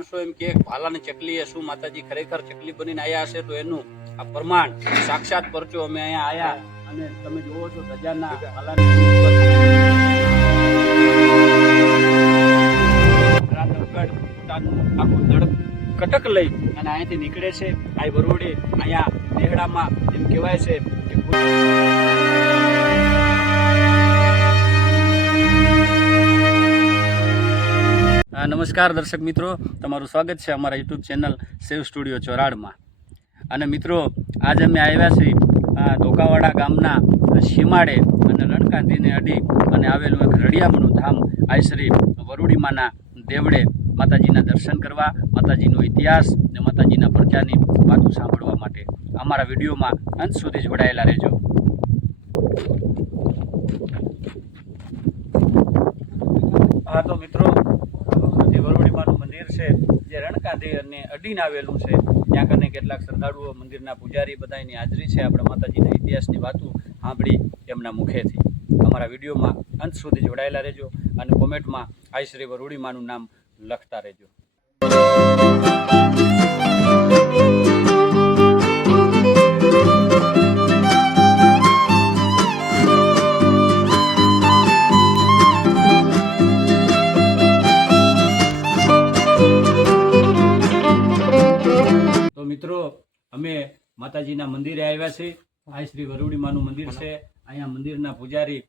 એમ કે ભાલાની ચકલી એ શું માતાજી ખરેખર ચકલી બનીને આયા હશે તો એનું આ પ્રમાણ સાક્ષાત પરચો અમે અહીંયા આયા અને તમે જોવો છો ધજાના ભાલાની આખું ધડ કટક લઈ અને અહીંયાથી નીકળે છે આ વરોડે અહીંયા નેહડામાં એમ કહેવાય છે કે નમસ્કાર દર્શક મિત્રો, તમારું સ્વાગત છે અમારા યુટ્યુબ ચેનલ સેવ સ્ટુડિયો ચોરાડમાં. અને મિત્રો, આજે અમે આવ્યા છીએ ધોકાવાડા ગામના સીમાડે અને રણકાંધીને અડી અને આવેલું એક રળિયામણું ધામ આઈશ્રી વરુડીમાના દેવડે માતાજીના દર્શન કરવા, માતાજીનો ઇતિહાસ અને માતાજીના પરચાની વાતો સાંભળવા માટે અમારા વિડીયોમાં અંત સુધી જોડાયેલા રહેજો. હા તો મિત્રો, વરુડીમાનું મંદિર છે જે રણકાંધી અને અડીને આવેલું છે. ત્યાં કને કેટલાક શ્રદ્ધાળુઓ, મંદિરના પૂજારી બધાની હાજરી છે. આપણે માતાજીના ઇતિહાસની વાતો સાંભળી એમના મુખેથી. અમારા વિડીયોમાં અંત સુધી જોડાયેલા રહેજો અને કોમેન્ટમાં આઈ શ્રી વરુડીમાનું નામ લખતા રહેજો. મિત્રો, અમે માતાજીના મંદિરે આવ્યા છીએ. આ શ્રી વરુડીમાનું મંદિર છે. અહીંયા મંદિરના પૂજારી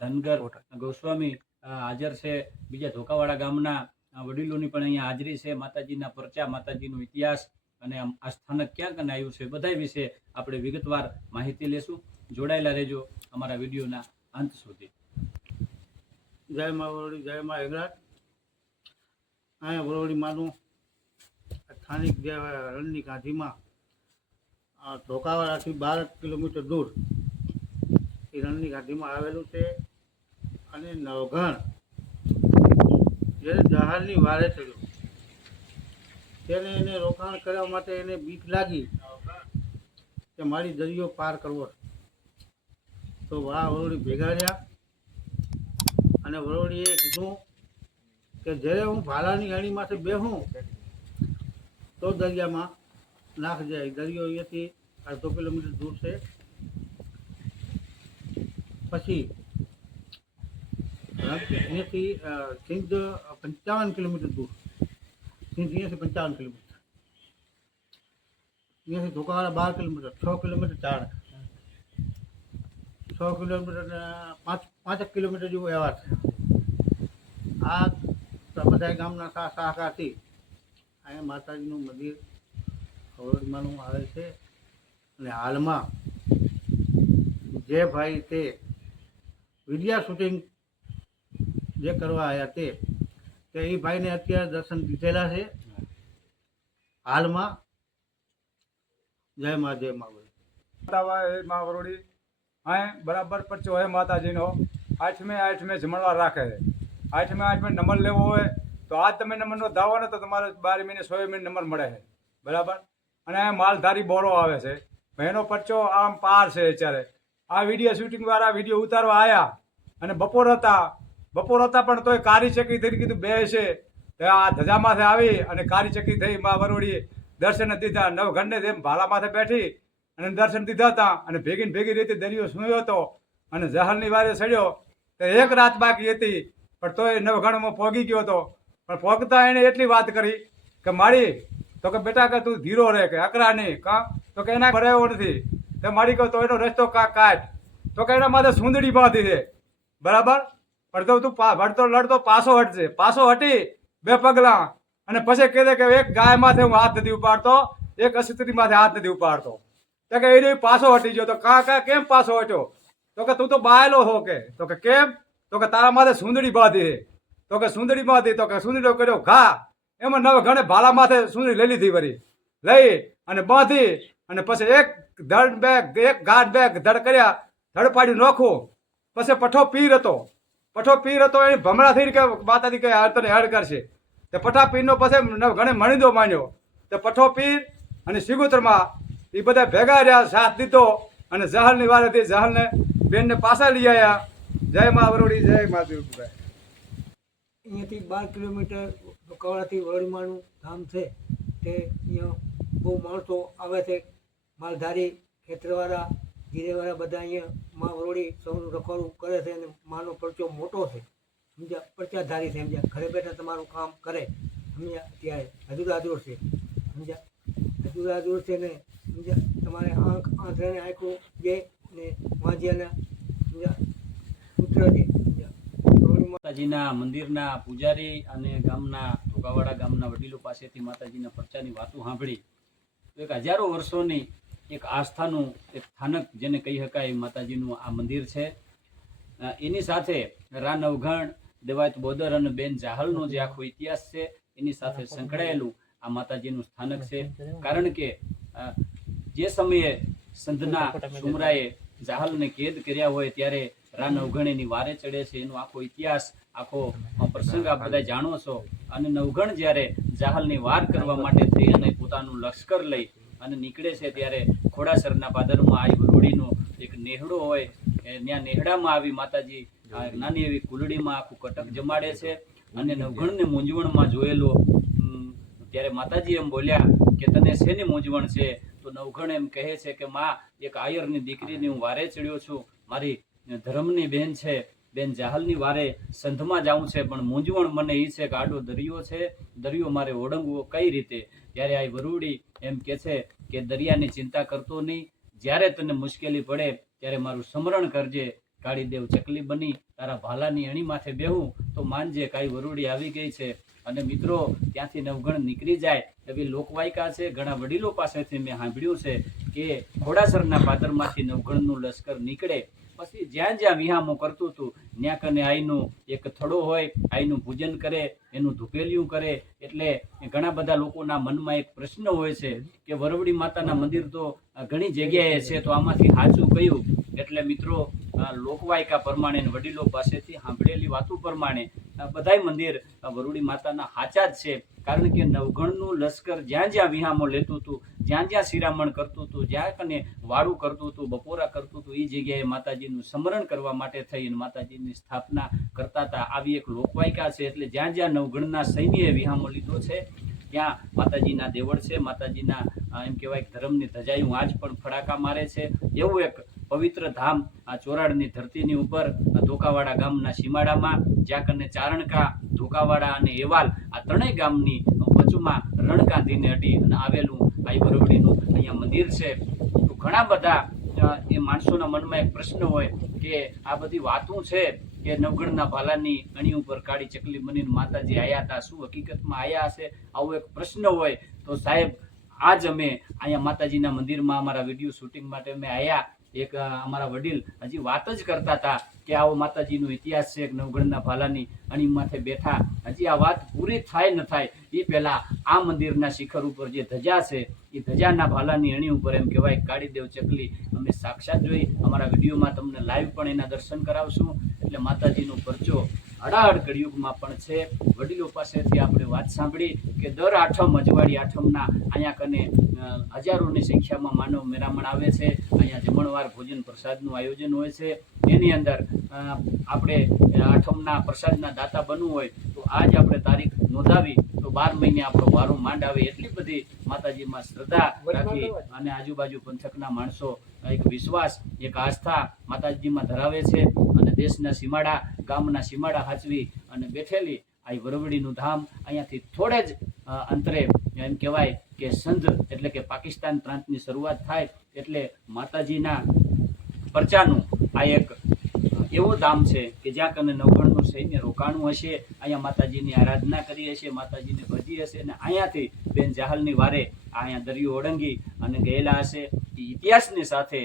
ધનગર ગોસ્વામી હાજર છે. બીજા ધોકાવાડા ગામના વડીલોની પણ અહીંયા હાજરી છે. માતાજીના પરચા, માતાજીનો ઇતિહાસ અને આ સ્થાનક ક્યાં કને આવ્યું છે બધા વિશે આપણે વિગતવાર માહિતી લેશું. જોડાયેલા રહેજો અમારા વિડીયોના અંત સુધી. જય મા વરોડી, જય મા હેગરાજ. અહીંયા વરોડીમાનું સ્થાનિક જે રણની કાંઠીમાં ધોકાવાડાથી 12 કિલોમીટર દૂર એ રણની કાંઠીમાં આવેલું છે. અને નવઘણ જ્યારે જહાજની વારે ચડ્યો તેને એને રોકાણ કરવા માટે એને બીક લાગી કે મારી દરિયો પાર કરવો. તો વાહ વરોડી ભેગા રહ્યા અને વરોડીએ કીધું કે જ્યારે હું ભાલાની ગાડીમાંથી બેહું તો દરિયામાં નાખ જાય. દરિયો અહીંયાથી 1/2 કિલોમીટર દૂર છે. પછી અહીંયાથી સિંધ 55 કિલોમીટર દૂર, સિંધ અહીંયાથી 55 કિલોમીટર, અહીંયાથી Dhokavada 12 kilometre, 6 kilometre 6 kilometre 5 kilometre જેવો વ્યવહાર છે. આ બધા ગામના સહકારથી અહીંયા માતાજીનું મંદિર વરુડીમાનું આવેલ છે. અને હાલમાં જે ભાઈ તે વિડીયો શૂટિંગ જે કરવા આવ્યા તે એ ભાઈને અત્યારે દર્શન દીધેલા છે હાલમાં. જય મા, જય મા મા વરોડી હા બરાબર પરચો હોય માતાજીનો. 8મે જમણવાર રાખે છે. 8મે નંબર લેવો હોય તો આજ તમે નંબર નો ધાવો ને તો તમારે 12 મહિને 16 મહિને નંબર મળે છે. બરાબર. અને માલધારી બોરો આવે છે. એનો પરચો આમ પાર છે. અત્યારે આ વિડીયો શૂટિંગ વાળા વિડીયો ઉતારવા આવ્યા અને બપોર હતા પણ તોય કારી ચકી થઈ કીધું બે છે. આ ધજામાંથી આવી અને કારી ચકી થઈ મા વરોડી દર્શન દીધા. નવઘણને જેમ ભાલા માથે બેઠી અને દર્શન દીધા હતા. અને ભેગી રીતે દરિયો સૂયો હતો અને જહાલની વારે ચડ્યો તો એક રાત બાકી હતી પણ તોય નવઘણમાં પોગી ગયો હતો. પણ પોગતા એને એટલી વાત કરી કે મારી તો કે બેટા કે તું ધીરો રહે, કે અકરા નહીં કા તો કે એના ભરાયો નથી. તો મારી કહો તો એનો રસ્તો કાઢ તો કે એના માથે સુંદડી બાંધી દે. બરાબર. પણ તો તું ભરતો લડતો પાછો હટશે. પાછો હટી 2 પગલાં અને પછી કહે કે એક ગાય માથે હું હાથ નથી ઉપાડતો, એક અસ્ત્રી માથે હાથ નથી ઉપાડતો. તો કે એને પાછો હટી ગયો. તો કેમ પાછો હટ્યો? તો કે તું તો બાયેલો હો. કે તો કે કેમ? તો કે તારા માથે સુંદડી બાંધી છે. તો કે સુંદડી બાંધી. તો કે સુંદડીઓ કર્યો ઘા. એમાં નવઘણે ભાલા માથે સુંદડી લઈ લીધી. વળી લઈ અને બાંધી અને પછી એક ઘાટ બે ધડ કર્યા. ધડ પાડ્યું નોખું. પછી પઠો પીર હતો એની ભમરા થઈ કે માતાજી કે તને હડ કરશે. તે પઠા પીરનો પછી નવઘણે મણીદો માંડ્યો. તે પઠો પીર અને સિગોતરમાં એ બધા ભેગા રહ્યા, સાથ દીધો અને જહાલની વારેથી જહાલને બેનને પાછા લઈ આવ્યા. જય મા વરોડી, જય મા દેવભાઈ. અહીંયાથી 12 કિલોમીટર ધોકાવાડાથી વરણીમાનું ધામ છે. તે અહીંયા બહુ માણસો આવે છે. માલધારી, ખેતરવાળા, જીરેવાળા બધા અહીંયા મા વરોડી સૌનું રખોડું કરે છે અને માનો પરચો મોટો છે. સમજ્યા? પરચાધારી છે. સમજ્યા? ઘરે બેઠા તમારું કામ કરે. સમજ્યા? અત્યારે હજુરાજોર છે. સમજ્યા? હજુરાજોર છે ને સમજ્યા? તમારે આંધળાને આંખો જે ને વાંજિયાના સમજ્યા પુત્ર છે. સમજ્યા? માતાજીના મંદિરના પૂજારી અને ગામના ધોકાવાડા ગામના વડીલો પાસેથી માતાજીના પરચાની વાતો સાંભળી તો એક હજારો વર્ષોની એક આસ્થાનું એક સ્થાનક જેને કહી શકાય માતાજીનું આ મંદિર છે. એની સાથે રા નવઘણ, દેવાયત બોદર અને બેન જાહલનો જે આખો ઇતિહાસ છે એની સાથે સંકળાયેલું આ માતાજીનું સ્થાનક છે. કારણ કે જે સમયે સંતના સુમરાએ જાહલને કેદ કર્યા હોય ત્યારે રા નવઘણ એની વારે ચડે છે. એનો આખો ઇતિહાસ, આખો પ્રસંગ આપ બધા જાણો છો. અને નવઘણ જ્યારે જાહલની વાર કરવા માટે થઈ અને પોતાનું લશ્કર લઈ અને નીકળે છે ત્યારે ખોડાસરના પાદરમાં આવી વરોડીનો એક નેહડો હોય, ત્યાં નેહડામાં આવી માતાજી નાની એવી કુલડીમાં આખું કટક જમાડે છે. અને નવઘણને મૂંઝવણમાં જોયેલો ત્યારે માતાજી એમ બોલ્યા કે તને શેની મૂંઝવણ છે? તો નવઘણ એમ કહે છે કે માં, એક આયરની દીકરીની હું વારે ચડ્યો છું. મારી ધર્મની બેન છે, બેન જાહલની વારે સંધમાં જાઉં છે, પણ મૂંઝવણ મને એ છે કે આડો દરિયો છે, દરિયો મારે ઓળંગવો કઈ રીતે? ત્યારે આ વરુડી એમ કે છે કે દરિયાની ચિંતા કરતો નહીં, જ્યારે તને મુશ્કેલી પડે ત્યારે મારું સ્મરણ કરજે. કાળીદેવ ચકલી બની તારા ભાલાની અણી માથે બેહું તો માનજે કાંઈ વરુડી આવી ગઈ છે. અને મિત્રો, ત્યાંથી નવઘણ નીકળી જાય એવી લોકવાયકા છે. ઘણા વડીલો પાસેથી મેં સાંભળ્યું છે કે ખોડાસરના પાદરમાંથી નવઘણનું લશ્કર નીકળે પછી જ્યાં જ્યાં વિહામો કરતું હતું ત્યાં કને આઈનું એક થડો હોય, આઈનું પૂજન કરે, એનું ધૂપેલિયું કરે. એટલે ઘણા બધા લોકોના મનમાં એક પ્રશ્ન હોય છે કે વરવડી માતાના મંદિર તો ઘણી જગ્યાએ છે, તો આમાંથી સાચું કયું? એટલે મિત્રો, લોકવાયકા પ્રમાણે વડીલો પાસેથી સાંભળેલી વાતો પ્રમાણે બધાય મંદિર વરુડી માતાના સાચા જ છે. કારણ કે નવઘણનું લશ્કર જ્યાં જ્યાં વિહામો લેતું હતું, જ્યાં જ્યાં શિરામણ કરતું હતું, જ્યાં કને વાળું કરતું હતું, બપોરા કરતું હતું, એ જગ્યાએ માતાજીનું સ્મરણ કરવા માટે થઈને માતાજીની સ્થાપના કરતા હતા. આવી એક લોકવાયકા છે. એટલે જ્યાં જ્યાં નવઘણના સૈન્યએ વિહામો લીધો છે ત્યાં માતાજીના દેવળ છે. માતાજીના એમ કહેવાય ધર્મની ધજાયું આજ પણ ફડાકા મારે છે. એવું એક પવિત્ર ધામ આ ચોરાડની ધરતીની ઉપર ધોકાવાડા ગામના સીમાડામાં, જ્યાં કને ચારણકા, ધોકાવાડા અને એવાલ આ ત્રણેય ગામની વચમાં રણકાંધીને અડી અને આવેલું આ વરવડીનું અહીંયા મંદિર છે. તો ઘણા બધા એ માણસોના મનમાં એક પ્રશ્ન હોય કે આ બધી વાતો છે કે નવઘણના ભાલાની અણી ઉપર કાળી ચકલી બનીને માતાજી આયા હતા, શું હકીકતમાં આયા હશે? આવો એક પ્રશ્ન હોય તો સાહેબ, આજ અમે અહીંયા માતાજીના મંદિરમાં અમારા વિડીયો શૂટિંગ માટે અમે આયા. એક અમારા વડીલ હજી વાત જ કરતા હતા કે આવો માતાજીનો ઇતિહાસ છે, નવઘણના ભાલાની અણી માથે બેઠા. હજી આ વાત પૂરી થાય ન થાય એ પહેલા આ મંદિરના શિખર ઉપર જે ધજા છે એ ધજાના ભાલાની અણી ઉપર એમ કહેવાય કાળીદેવ ચકલી અમે સાક્ષાત જોઈ. અમારા વિડીયોમાં તમને લાઈવ પણ એના દર્શન કરાવશું. એટલે માતાજીનો પરચો અડાઅડ કળિયુગમાં પણ છે. વડીલો પાસેથી આપણે વાત સાંભળી કે દર આઠમ, અજવાળી આઠમના અહીંયા કને હજારોની સંખ્યામાં માનવ મેરામણ આવે છે. અહીંયા જમણવાર ભોજન પ્રસાદનું આયોજન હોય છે. એની અંદર આપણે આઠમના પ્રસાદના દાતા બનવું હોય તો આજ આપણે તારીખ નોંધાવી તો 12 મહિને આપણો વારો માંડ આવે. એટલી બધી માતાજીમાં શ્રદ્ધા રાખી અને આજુબાજુ પંથકના માણસો એક વિશ્વાસ, એક આસ્થા માતાજીમાં ધરાવે છે. અને દેશના સીમાડા, ગામના સીમાડા હાચવી અને બેઠેલી આ વરવડીનું ધામ અહીંયાથી થોડે જ અંતરે એમ કહેવાય કે સંધ એટલે કે પાકિસ્તાન પ્રાંતની શરૂઆત થાય એટલે માતાજીના પરચાનું આ એક એવું ધામ છે કે જ્યાં કને નવઘણનું સૈન્ય રોકાણું હશે, અહીંયા માતાજીની આરાધના કરી હશે, માતાજીને ભજી હશે અને અહીંયાથી બેન જાહલની વારે અહીંયા દરિયો ઓળંગી અને ગયેલા હશે. ઇતિહાસની સાથે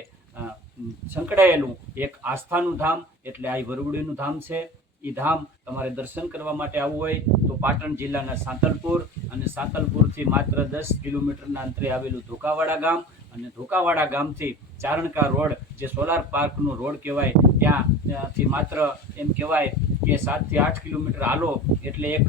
સંકળાયેલું એક આસ્થાનું ધામ એટલે આ વરવડીનું ધામ છે. એ ધામ તમારે દર્શન કરવા માટે આવવું હોય તો પાટણ જિલ્લાના સાંતલપુર અને સાંતલપુરથી માત્ર 10 કિલોમીટરના અંતરે આવેલું ધોકાવાડા ગામ અને ધોકાવાડા ગામથી ચારણકા રોડ જે સોલાર પાર્કનો રોડ કહેવાય ત્યાંથી માત્ર એમ કહેવાય કે 7 થી 8 કિલોમીટર હાલો એટલે એક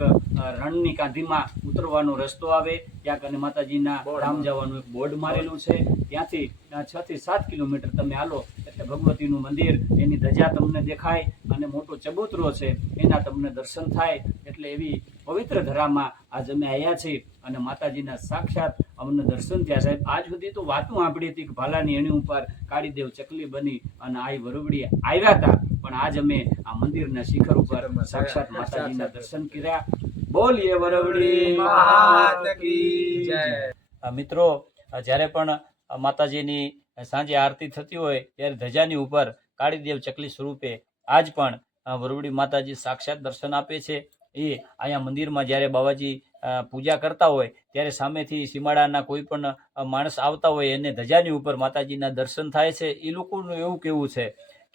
રણની કાંધીમાં ઉતરવાનો રસ્તો આવે. ત્યાં કને માતાજીના ધામ જવાનું એક બોર્ડ મારેલું છે. ત્યાંથી 6 થી 7 કિલોમીટર તમે હાલો એટલે ભગવતીનું મંદિર, એની ધજા તમને દેખાય અને મોટો ચબૂતરો છે એના તમને દર્શન થાય. એટલે એવી પવિત્ર ધરામાં આજ અમે આવ્યા છીએ અને માતાજીના સાક્ષાત અમને દર્શન થયા. સાહેબ, આજ સુધી તો વાતું સાંભળી હતી કે ભાલાની એણી ઉપર કાળીદેવ ચકલી બની અને આ વરુવડી આવ્યા હતા, પણ આજ અમે આ મંદિરના શિખર ઉપર સાક્ષાત માતાજીના દર્શન કર્યા. બોલીએ વરુવડી માત કી જય. મિત્રો, જ્યારે પણ માતાજીની સાંજે આરતી થતી હોય ત્યારે ધજાની ઉપર કાળીદેવ ચકલી સ્વરૂપે આજ પણ વરુવડી માતાજી સાક્ષાત દર્શન આપે છે. એ અહીંયા મંદિરમાં જ્યારે બાવાજી પૂજા કરતા હોય ત્યારે સામેથી સીમાડાના કોઈ પણ માણસ આવતા હોય એને ધજાની ઉપર માતાજીના દર્શન થાય છે. એ લોકોનું એવું કહેવું છે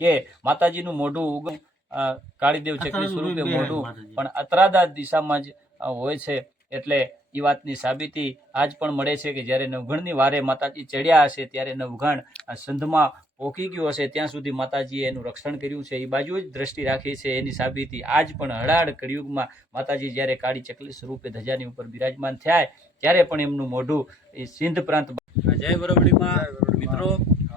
કે માતાજીનું મોઢું ઉગમ કાળીદેવ ચકલી સ્વરૂપે મોઢું પણ અત્રાદા દિશામાં જ હોય છે. એટલે એ વાતની સાબિતી આજ પણ મળે છે કે જ્યારે નવઘણની વારે માતાજી ચડ્યા હશે ત્યારે નવઘણ સંધમાં પોકી ગયો હશે ત્યાં સુધી માતાજીએ એનું રક્ષણ કર્યું છે. એ બાજુ જ દ્રષ્ટિ રાખી છે. એની સાબિતી આજ પણ હળાળ કળિયુગમાં માતાજી જ્યારે કાળી ચકલી સ્વરૂપે ધજાની ઉપર બિરાજમાન થયા ત્યારે પણ એમનું મોઢું એ સિંધ પ્રાંત. જય વરુવડીમાં. મિત્રો,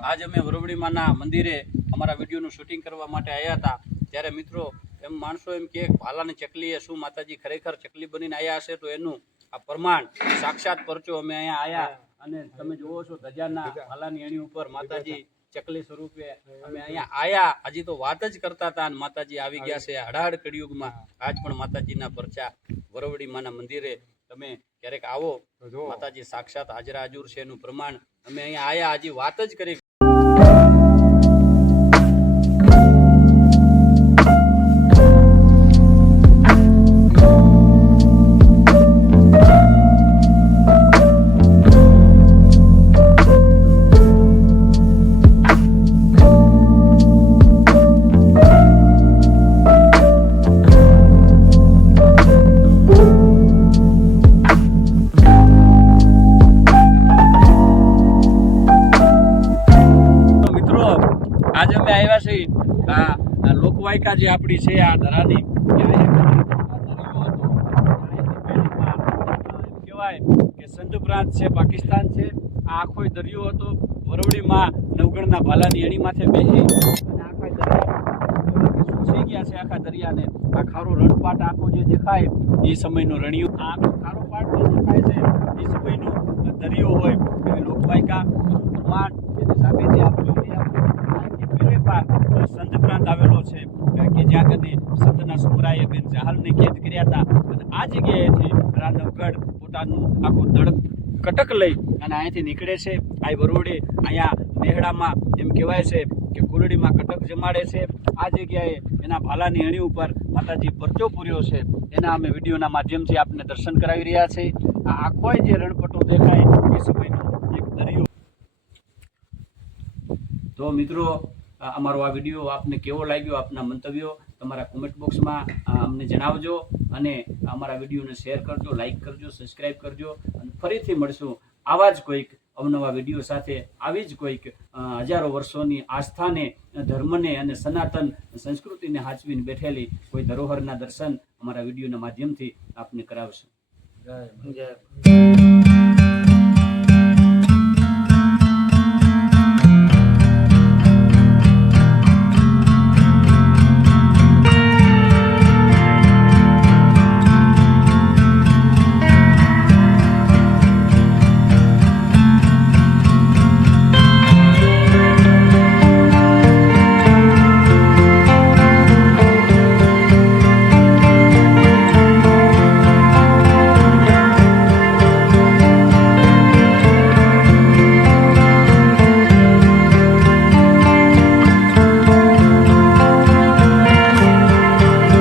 આજ અમે વરુવડીમાંના મંદિરે અમારા વિડીયોનું શૂટિંગ કરવા માટે આવ્યા હતા. ત્યારે મિત્રો, એમ માણસો એમ કે ભાલાની ચકલીએ શું માતાજી ખરેખર ચકલી બનીને આવ્યા હશે, તો એનું આ પ્રમાણ સાક્ષાત પરચો અમે અહીંયા આવ્યા અને તમે જુઓ છો ધજાના ભાલાની એણી ઉપર માતાજી ચકલી સ્વરૂપે અમે અહીંયા આયા. હજી તો વાત જ કરતા હતા અને માતાજી આવી ગયા છે હડાહડ કળિયુગમાં. આજ પણ માતાજીના પરચા વરુવડી માના મંદિરે તમે ક્યારેક આવો, માતાજી સાક્ષાત હાજરા હાજુર છે એનું પ્રમાણ અમે અહીંયા આયા. હજી વાત જ કરી. આજે અમે આવ્યા છીએ આ લોકવાયકા જે આપણી છે આ ધરાની, કહેવાય કે સંધ પ્રાંત છે, પાકિસ્તાન છે. આ આખો દરિયો હતો. વરુવડીમાં નવગણના ભાલાની એણી માથે બેસી અને આખા દરિયા ગયા છે. આખા દરિયાને આ ખારો રણપાટ આખો જે દેખાય એ સમયનો રણિયો, આ આખો ખારો પાટ જે દેખાય છે એ સમયનો દરિયો હોય એવી લોકવાયકા પ્રમાણ એની સાબિતી આપી. સંત પ્રાંત આવેલો છે કે જ્યાં કદી સંતના સુમરાએ બેન જહાલને કેદ કર્યા હતા અને આ જગ્યાએથી નવગઢ પોતાનું આખું દળ કટક લઈ અને અહીંયાથી નીકળે છે. આ વરુવડી અહીંયા નેહડામાં એમ કહેવાય છે કે કુલડીમાં કટક જમાડે છે. આ જગ્યાએ એના ભાલાની એણી ઉપર માતાજી પરચો પૂર્યો છે. એના અમે વિડીયોના માધ્યમથી આપને દર્શન કરાવી રહ્યા છીએ. આ આખો જે રણપટો દેખાય એ સમયનો એક દરિયો. તો મિત્રો, અમારો આ વિડીયો આપને કેવો લાગ્યો, આપના મંતવ્યો તમારા કોમેન્ટ બોક્સમાં અમને જણાવજો અને અમારા વિડીયોને શેર કરજો, લાઈક કરજો, સબસ્ક્રાઈબ કરજો અને ફરીથી મળશું આવા જ કોઈક અવનવા વિડીયો સાથે, આવી જ કોઈક હજારો વર્ષોની આસ્થાને, ધર્મને અને સનાતન સંસ્કૃતિને હાચવીને બેઠેલી કોઈ ધરોહરના દર્શન અમારા વિડીયોના માધ્યમથી આપને કરાવશું. જય